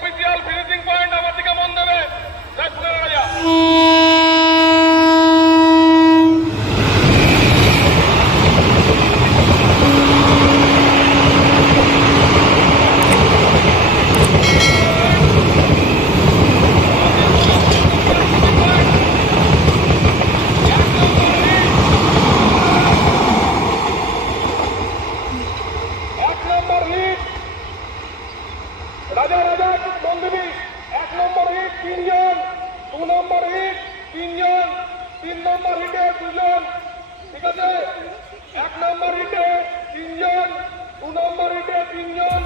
Official finishing point আমার দিকে মন দেবে। জয় ফুলের রাজা। রাজা রাজা নন্দিনী 1 নম্বর হিট 3 জন, 2 নম্বর হিট 3 জন, 3 নম্বর হিটে 2 জন, ঠিক আছে। 1 নম্বর হিটে 3 জন, 2 নম্বর হিটে 3 জন।